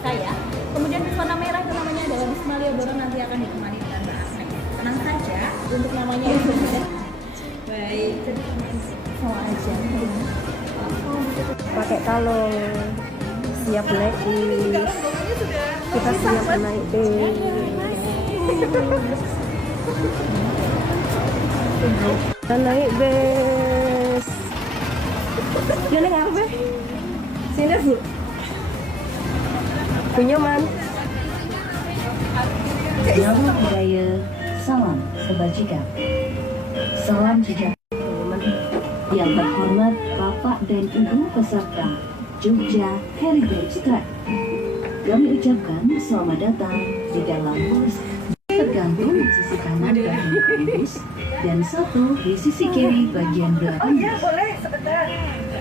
saya. Kemudian bis warna merah itu namanya adalah bis Malioboro, nanti akan ditemani dengan Mbak Agnes. Tenang saja, untuk namanya itu sudah baik. Jadi sama aja. Pakai kalung, siap naik bis. Kita siap naik bis. Kita naik bis. Ini apa? Sini Bu. Pinjaman. Nama budaya, salam kebajikan. Salam sejahtera. Yang terhormat Bapak dan Ibu peserta Jogja Heritage Track. Kami ucapkan selamat datang di dalam bus tergantung di sisi kanan bagian bus dan satu di sisi kiri bagian belakang bus.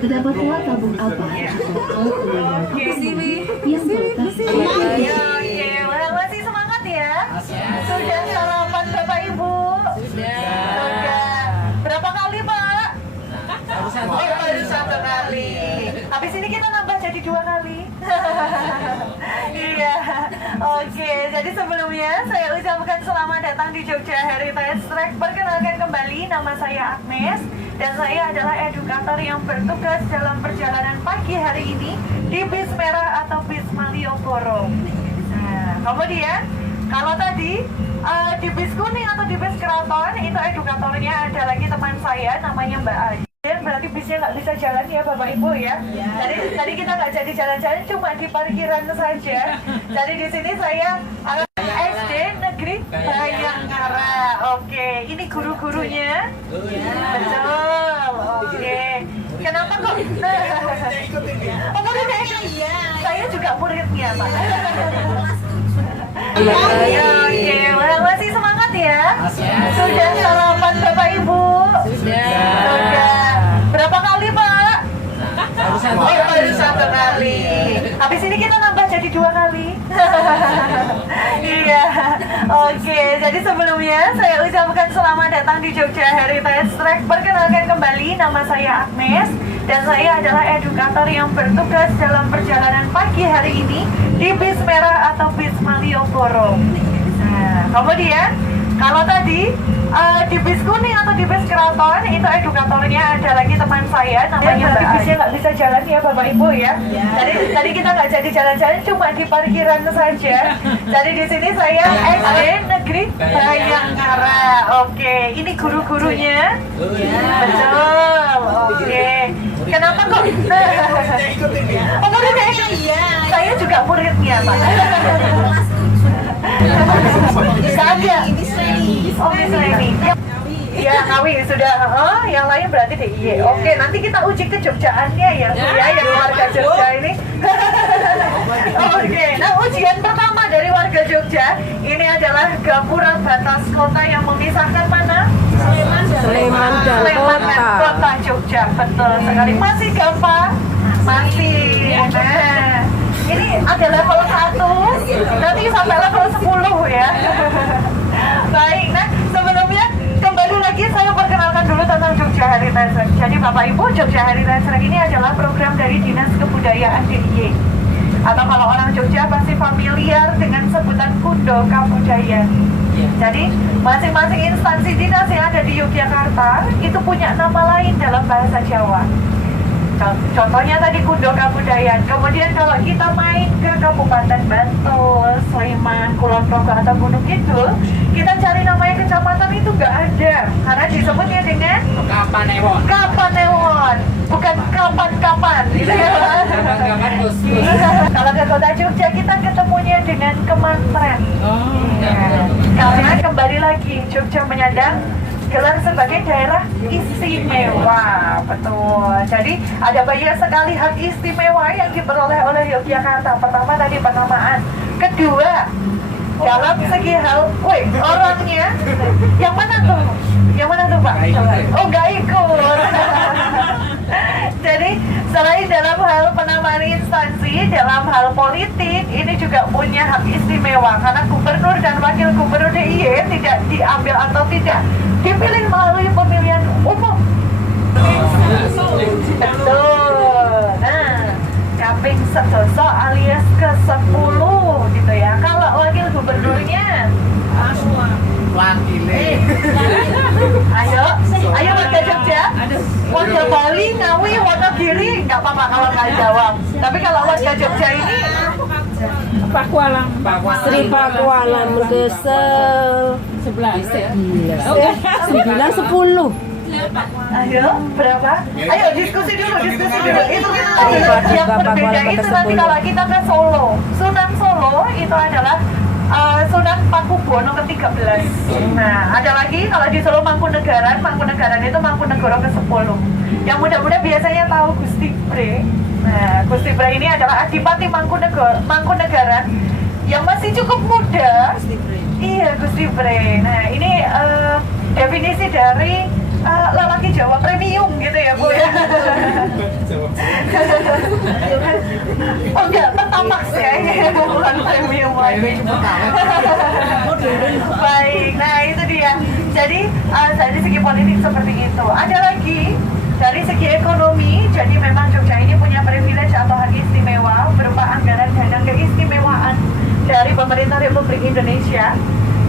Terdapat pula tabung apa atau penyaring yang terletak di Masih semangat ya? Sudah sarapan Bapak Ibu? Sudah. Berapa kali Pak? Baru satu kali. Habis ini kita nambah jadi 2 kali. Iya. Oke, jadi sebelumnya saya ucapkan selamat datang di Jogja Heritage Track. Perkenalkan kembali, nama saya Agnes dan saya adalah edukator yang bertugas dalam perjalanan pagi hari ini di bis merah atau bis Malioboro. Nah, kemudian kalau tadi di bis kuning atau di bis keraton itu edukatornya ada lagi teman saya namanya Mbak Adi. Berarti bisnya nggak bisa jalan ya Bapak Ibu ya. Tadi kita nggak jadi jalan-jalan, cuma di parkiran saja. Jadi di sini saya SD Negeri Bayangkara. Oke, ini guru-gurunya. Betul. Oke. Kenapa kok? Oh, muridnya iya. Saya juga muridnya Pak. Oke, masih semangat ya? Sudah sarapan Bapak Ibu? Sudah. Berapa kali Pak? Baru satu kali. Habis ini kita nambah jadi 2 kali. Iya. Oke, jadi sebelumnya saya ucapkan selamat datang di Jogja Heritage Track. Perkenalkan kembali, nama saya Agnes dan saya adalah edukator yang bertugas dalam perjalanan pagi hari ini di bis merah atau bis Malioboro. Nah, kemudian kalau tadi di bis kuning atau di bis keraton itu edukatornya ada lagi teman saya namanya Mbak Adi. Bisnya nggak bisa jalan ya Bapak Ibu ya. Tadi kita nggak jadi jalan-jalan, cuma di parkiran saja. Jadi di sini saya SD Negeri Bayangkara. Oke, ini guru-gurunya. Betul. Oke. Kenapa kok? Oh, muridnya iya. Saya juga muridnya Pak. Saja. Oh, ini. Ya, Ngawi sudah. Oh, yang lain berarti DIY. Oke, nanti kita uji kejogjaannya ya, Bu ya, yang warga Jogja ini. Oke, nah ujian pertama dari warga Jogja ini adalah gapura batas kota yang memisahkan mana? Sleman dan Kota Jogja. Betul sekali. Masih gampang? Masih. Nah, ini ada level 1, nanti sampai level 10 ya. Baik, nah sebelumnya kembali lagi saya perkenalkan dulu tentang Jogja Heritage Track. Jadi Bapak Ibu, Jogja Heritage Track ini adalah program dari Dinas Kebudayaan DIY. Atau kalau orang Jogja pasti familiar dengan sebutan Kundo Kabudayaan. Jadi masing-masing instansi dinas yang ada di Yogyakarta itu punya nama lain dalam bahasa Jawa. Contohnya tadi Kundo Kabudayaan. Kemudian kalau kita main ke Kabupaten Bantul, Sleman, Kulon Progo atau Gunung Kidul, kita cari namanya kecamatan itu nggak ada, karena disebutnya dengan Kapanewon. Kapanewon, bukan kapan-kapan. Gitu ya. Kalau ke Kota Jogja kita ketemunya dengan Kemantren. Karena kembali lagi Jogja menyandang gelar sebagai daerah istimewa. Betul. Jadi ada banyak sekali hak istimewa yang diperoleh oleh Yogyakarta. Pertama tadi penamaan. Kedua, dalam segi hal, orangnya yang mana tuh? Yang mana tuh Pak? Oh, nggak ikut. Jadi selain dalam hal penamaan instansi, dalam hal politik ini juga punya hak istimewa karena gubernur dan wakil gubernur DIY tidak diambil atau tidak dipilih melalui pemilihan umum. Betul. Nah, kaping sedoso alias ke-10 apa kalau nggak jawab. Tapi kalau warga Jogja ini Sri Pakualam Gesel 11 ya? 9, 10. ayo berapa? Ayo diskusi dulu. Itu yang berbeda itu nanti kalau kita ke Solo. Sunan Solo itu adalah Sunan Pakubuwono ke-13. Nah, ada lagi kalau di Solo Mangkunegaran itu Mangkunegoro ke-10. Yang muda-muda biasanya tahu Gusti Bre. Nah, Gusti Bre ini adalah Adipati Mangkunegaran yang masih cukup muda. Iya, Gusti Bre. Nah, ini definisi dari lelaki Jawa premium gitu ya Bu ya. Oh enggak, pertamax ya, bukan premium lagi. Baik, nah itu dia. Jadi dari segi politik seperti itu. Ada lagi dari segi ekonomi. Jadi memang Jogja ini punya privilege atau hak istimewa berupa anggaran dana keistimewaan dari pemerintah Republik Indonesia.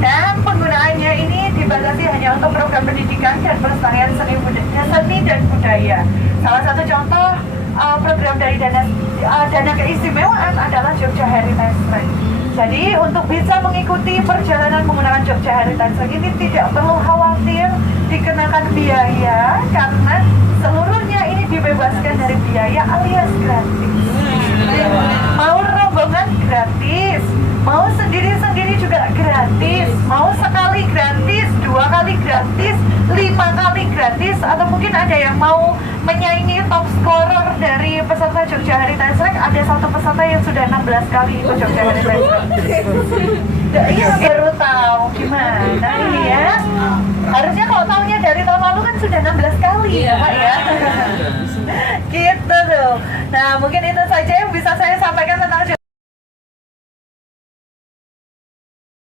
Dan penggunaannya ini dibatasi hanya untuk program pendidikan dan pelestarian seni dan budaya. Salah satu contoh program dari dana keistimewaan adalah Jogja Heritage Track. Jadi untuk bisa mengikuti perjalanan menggunakan Jogja Heritage Track ini tidak perlu khawatir dikenakan biaya karena seluruhnya ini dibebaskan dari biaya alias gratis. Mau rombongan gratis, mau sendiri-sendiri juga gratis, mau sekali gratis, 2 kali gratis, 5 kali gratis, atau mungkin ada yang mau menyaingi top scorer dari peserta Jogja Heritage Track. Ada satu peserta yang sudah 16 kali ikut Jogja Heritage Track. Iya, baru tahu gimana ini ya. Harusnya kalau tahunya dari tahun lalu kan sudah 16 kali ya Pak ya. Gitu tuh. Nah mungkin itu saja yang bisa saya sampaikan tentang Jogja.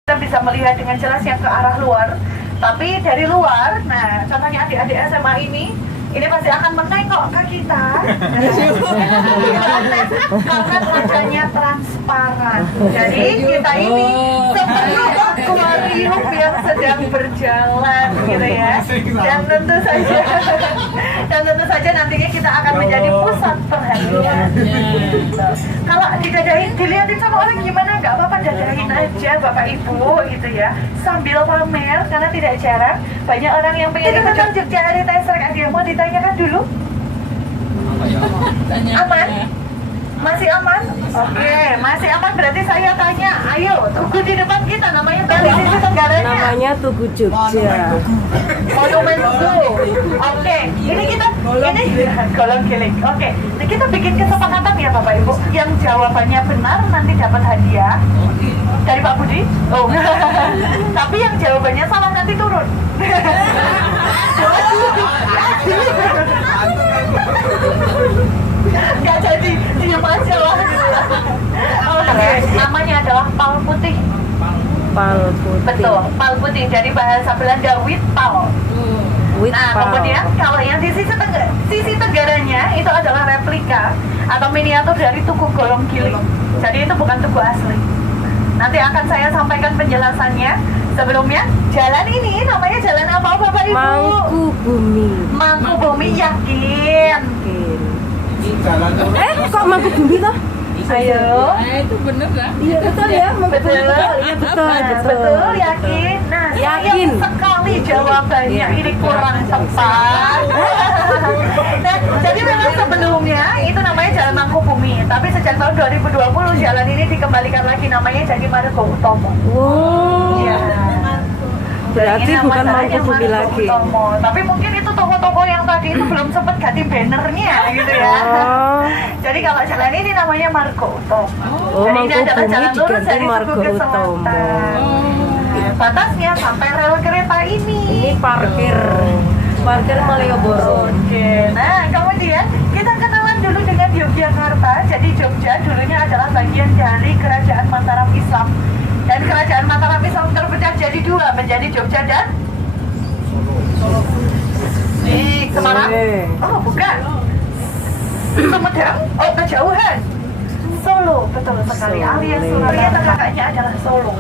Kita bisa melihat dengan jelas yang ke arah luar. Tapi dari luar, nah contohnya adik-adik SMA ini pasti akan menengok ke kita karena wajahnya transparan. Jadi kita ini seperti akuarium yang sedang berjalan gitu ya. Dan tentu saja nantinya kita akan menjadi pusat perhatian. Kalau dilihatin sama orang gimana, nggak apa-apa, dadahin aja Bapak Ibu gitu ya, sambil pamer karena tidak jarang banyak orang yang pengen ikut Jogja Heritage Track. Ada yang mau ditanyakan dulu? Aman? Masih aman? Oke, masih aman berarti saya tanya. Ayo, Tugu di depan kita namanya dari sisi tenggaranya. Namanya Tugu Jogja. Monumen Tugu. Oke, ini golong giling. Oke, ini kita bikin kesepakatan ya Bapak Ibu. Yang jawabannya benar nanti dapat hadiah dari Pak Budi. Oh, tapi yang jawabannya salah nanti turun. Nggak jadi, diam aja lah. Oke, namanya adalah pal putih. Pal putih. Betul, pal putih dari bahasa Belanda witpal. Nah, kemudian kalau yang di sisi tenggaranya itu adalah replika atau miniatur dari Tugu Golong Giling. Jadi itu bukan tugu asli. Nanti akan saya sampaikan penjelasannya. Sebelumnya, jalan ini namanya jalan apa Bapak Ibu? Mangkubumi. Mangkubumi, yakin? Kok Mangkubumi toh? Ayo. itu bener kan? Iya betul ya, Betul. Iya Betul, yakin? Nah, yakin sekali jawabannya ini kurang tepat. Nah, jadi memang sebelumnya itu namanya Jalan Mangkubumi, tapi sejak tahun 2020 jalan ini dikembalikan lagi namanya jadi Margo Utomo. Wow. Iya. Berarti Ini bukan masalahnya Mangkubumi Margo lagi. Utomo. Tapi mungkin itu toko-toko yang tadi itu belum sempat ganti bannernya gitu ya. Oh. Jadi kalau jalan ini namanya Margo Utomo. Oh, Jadi ini adalah Mangkubumi jalan lurus diganti dari Margo Tugu ke Utomo. Selatan. Batasnya sampai rel kereta ini. Ini parkir Malioboro. Oke, nah kemudian kita kenalan dulu dengan Yogyakarta. Jadi Jogja dulunya adalah bagian dari Kerajaan Mataram Islam. Dan Kerajaan Mataram Islam terpecah jadi 2, menjadi Jogja dan Solo. Di Semarang? Oh bukan. Sumedang? Oh kejauhan. Solo, betul sekali. Alias Surabaya kakaknya adalah Solo.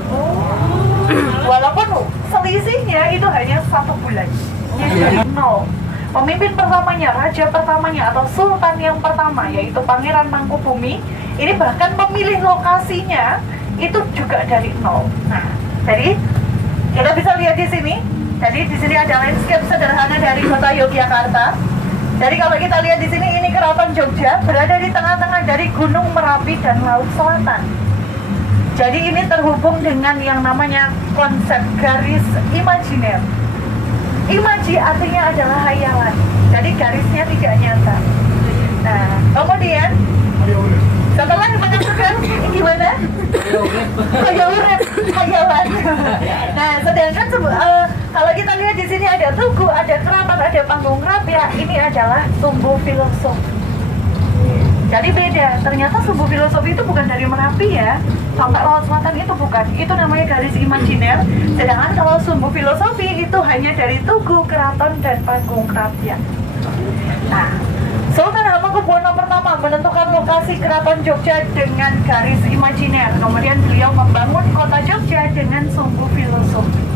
Walaupun selisihnya itu hanya 1 bulan. Jadi 0. pemimpin pertamanya, raja pertamanya atau sultan yang pertama yaitu Pangeran Mangkubumi ini bahkan memilih lokasinya itu juga dari nol. Nah, jadi kita bisa lihat di sini. Jadi di sini ada landscape sederhana dari kota Yogyakarta. Jadi kalau kita lihat di sini ini Keraton Jogja berada di tengah-tengah dari Gunung Merapi dan Laut Selatan. Jadi ini terhubung dengan yang namanya konsep garis imajiner. Imaji artinya adalah hayalan. Jadi garisnya tidak nyata. Nah, kemudian setelah menentukan gimana? Hayalan. Nah, sedangkan kalau kita lihat di sini ada tugu, ada keramat, ada panggung rapia. Ini adalah sumbu filosofi. Jadi beda. Ternyata sumbu filosofi itu bukan dari Merapi ya. Sampai Laut Selatan itu bukan. Itu namanya garis imajiner. Sedangkan kalau sumbu filosofi itu hanya dari tugu, keraton, dan panggung rapia. Nah, Sultan Hamengkubuwono pertama menentukan lokasi Keraton Jogja dengan garis imajiner. Kemudian beliau membangun kota Jogja dengan sumbu filosofi.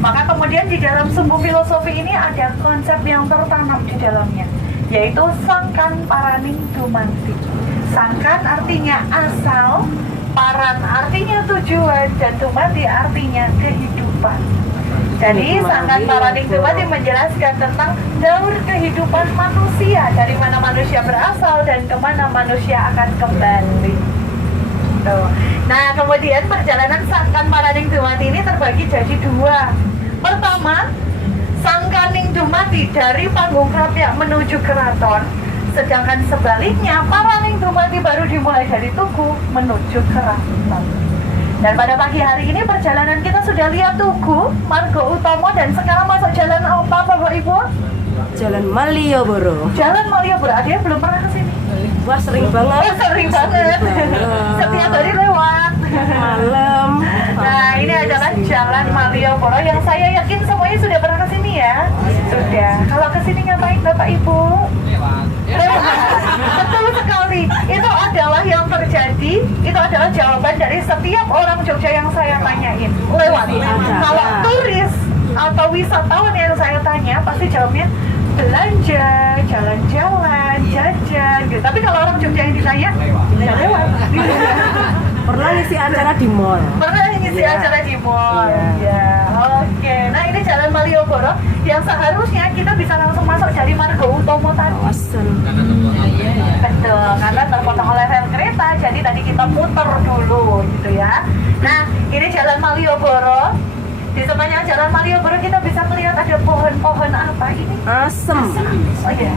Maka kemudian di dalam sumbu filosofi ini ada konsep yang tertanam di dalamnya, yaitu Sangkan Paraning Dumanti. Sangkan artinya asal, Paran artinya tujuan, dan Dumanti artinya kehidupan. Jadi Sangkan Paraning Dumanti menjelaskan tentang daur kehidupan manusia, dari mana manusia berasal dan kemana manusia akan kembali. Tuh. Nah, kemudian perjalanan Sangkan Paraning Dumanti ini terbagi jadi dua. Pertama, Sangkaning Dumanti dari panggung rapia menuju keraton, sedangkan sebaliknya Paraning Dumanti baru dimulai dari tugu menuju keraton. Dan pada pagi hari ini perjalanan kita sudah lihat tugu, Margo Utomo, dan sekarang masuk jalan apa Bapak Ibu? Jalan Malioboro. Jalan Malioboro. Ada yang belum pernah ke sini? Wah, sering banget. Oh, sering banget. Setiap hari lewat. Malam. Nah, ini adalah Jalan Malioboro yang saya yakin semuanya sudah pernah ke sini ya. Sudah. Kalau ke sini ngapain Bapak Ibu? Lewat. Betul sekali. Itu adalah yang terjadi. Itu adalah jawaban dari setiap orang Jogja yang saya tanyain. Lewat. Kalau turis atau wisatawan yang saya tanya pasti jawabnya belanja, jalan-jalan, jajan gitu. Tapi kalau orang Jogja yang ditanya, lewat. Pernah ngisi acara di mall. Pernah ngisi acara di mall. Ya, oke. Nah, ini Jalan Malioboro yang seharusnya kita bisa langsung masuk dari Margo Utomo tadi. Kawasan. Betul, karena terpotong oleh rel kereta, jadi tadi kita muter dulu gitu ya. Nah, ini Jalan Malioboro. Di sepanjang Jalan Malioboro kita bisa melihat ada pohon-pohon apa ini? Asem. Oh iya,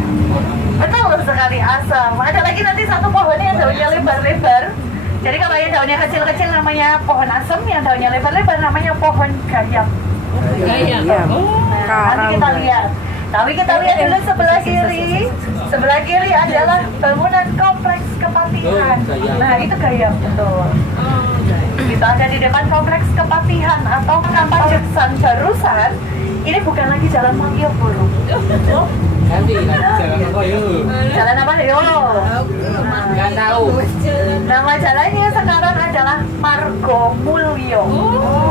betul sekali, asam. Ada lagi nanti satu pohonnya yang daunnya lebar-lebar. Jadi kalau yang daunnya kecil-kecil namanya pohon asem, yang daunnya lebar-lebar namanya pohon gayam. Iya. Nah, nanti kita lihat. Tapi kita lihat dulu sebelah kiri. Sebelah kiri adalah bangunan kompleks Kepatihan. Nah, itu gayam, betul. Kita ada di depan kompleks Kepatihan atau Kapajeksan barusan. Ini bukan lagi Jalan Malioboro. Jalan apa yo? Nggak tahu. Nama jalannya sekarang adalah Margo Mulyo.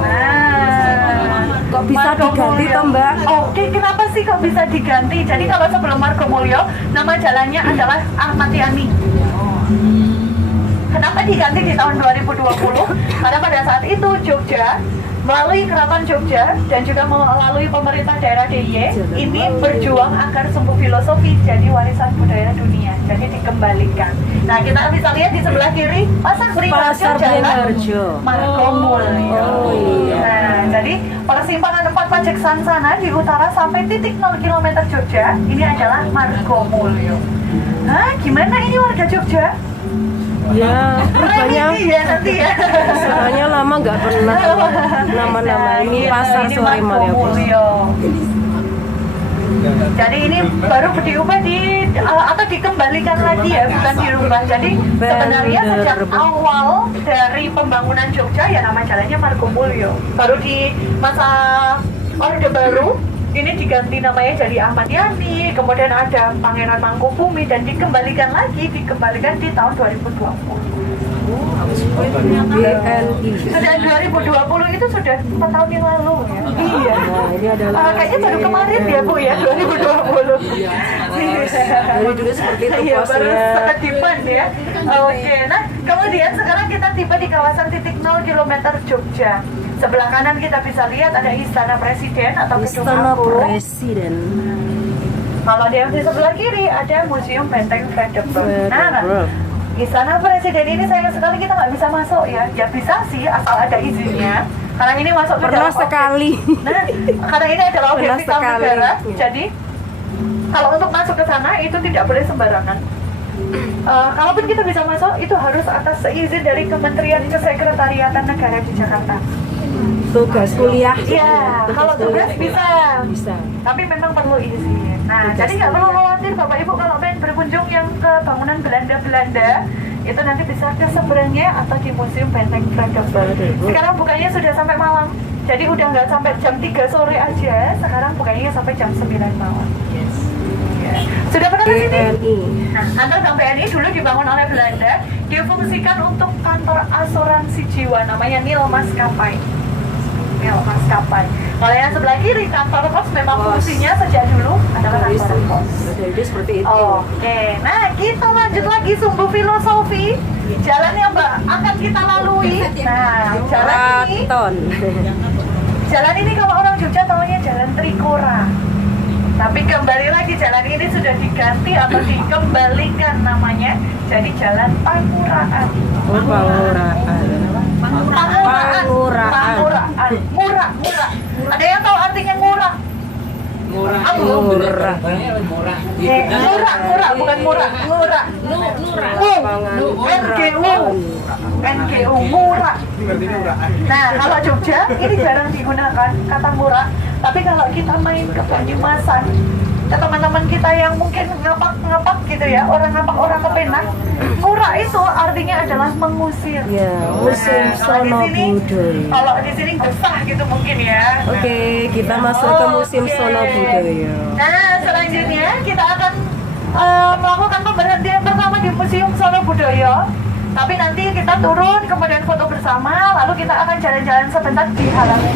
Nah, Kok bisa diganti toh, Mbak? Oke, kenapa sih kok bisa diganti? Jadi kalau sebelum Margo Mulyo, nama jalannya adalah Ahmad Yani. Kenapa diganti di tahun 2020? Karena pada saat itu Jogja melalui Keraton Jogja dan juga melalui pemerintah daerah DIY ini berjuang agar sumbu filosofi jadi warisan budaya dunia, jadi dikembalikan. Nah, kita bisa lihat di sebelah kiri Pasar Beringharjo, Jalan Margo Mulyo. Oh iya. Nah, jadi persimpangan 4 Pajeksan sana di utara sampai titik 0 km Jogja ini adalah Margo Mulyo. Nah, gimana ini warga Jogja? Ya, rupanya ya nanti ya. soalnya lama nggak pernah nama-nama ini pasar sore Malioboro. Jadi ini baru diubah atau dikembalikan lagi ya, bukan dirubah. Jadi sebenarnya sejak awal dari pembangunan Jogja ya nama jalannya Margo Mulyo. Baru di masa Orde Baru ini diganti namanya jadi Ahmad Yani, kemudian ada Pangeran Mangkubumi dan dikembalikan di tahun 2020. BNI. Sudah 2020 itu sudah 4 tahun yang lalu ya. Iya. Nah, ini adalah Kayaknya baru kemarin ya Bu ya 2020. dari dulu seperti itu Iya baru posnya. setipan ya. Oke, nah kemudian sekarang kita tiba di kawasan titik 0 km Jogja. Sebelah kanan kita bisa lihat ada Istana Presiden atau Gedung Istana Agung. Presiden. Kalau di sebelah kiri ada Museum Benteng Frederiksberg. Nah, Istana Presiden ini sayang sekali kita nggak bisa masuk ya. Ya bisa sih asal ada izinnya. Karena ini masuk ke Pernah dalam objek. sekali. Nah, karena ini adalah objek Pernah vital sekali. negara. Jadi kalau untuk masuk ke sana itu tidak boleh sembarangan. Kalaupun kita bisa masuk, itu harus atas seizin dari Kementerian Kesekretariatan Negara di Jakarta. Tugas kuliah. Iya, kalau tugas bisa. Bisa. Tapi memang perlu izin. Nah, jadi nggak perlu khawatir Bapak Ibu kalau pengen berkunjung yang ke bangunan Belanda itu nanti bisa ke seberangnya atau di Museum Benteng Frederiksberg. Sekarang bukanya sudah sampai malam. Jadi udah nggak sampai jam 3 sore aja. Sekarang bukanya sampai jam 9 malam. Ya. Sudah pernah ke sini? BNI. Nah, kantor Bank BNI dulu dibangun oleh Belanda, difungsikan untuk kantor asuransi jiwa, namanya Nil Maskapai. Nil Maskapai. Kalau yang sebelah kiri kantor pos memang fungsinya sejak dulu adalah kantor pos. Jadi seperti itu. Oke, nah kita lanjut lagi sumbu filosofi. Jalan yang akan kita lalui. Nah, jalan ini, Raton. jalan ini kalau orang Jogja tahunya Jalan Trikora. Tapi kembali lagi jalan ini sudah diganti atau dikembalikan namanya jadi Jalan Panguraan. Oh, Panguraan. Panguraan. Panguraan. Murah. Ada yang tahu artinya murah? Murah. Murah. Murah. Murah, bukan murah. Murah. NGU murah. Nah, kalau Jogja ini jarang digunakan kata murah. Tapi kalau kita main ke Banyumasan, ke teman-teman kita yang mungkin ngapak gitu ya, orang ngapak orang kepenak, murah itu artinya adalah mengusir. Ya, Museum Kalau di Sono sini, Budaya. kalau di sini gesah gitu mungkin ya. Oke, kita masuk ke Museum Oke. Sono Budaya. Nah, selanjutnya kita akan melakukan pemberhentian pertama di Museum Sono Budaya. Tapi nanti kita turun, kemudian foto bersama, lalu kita akan jalan-jalan sebentar di halaman.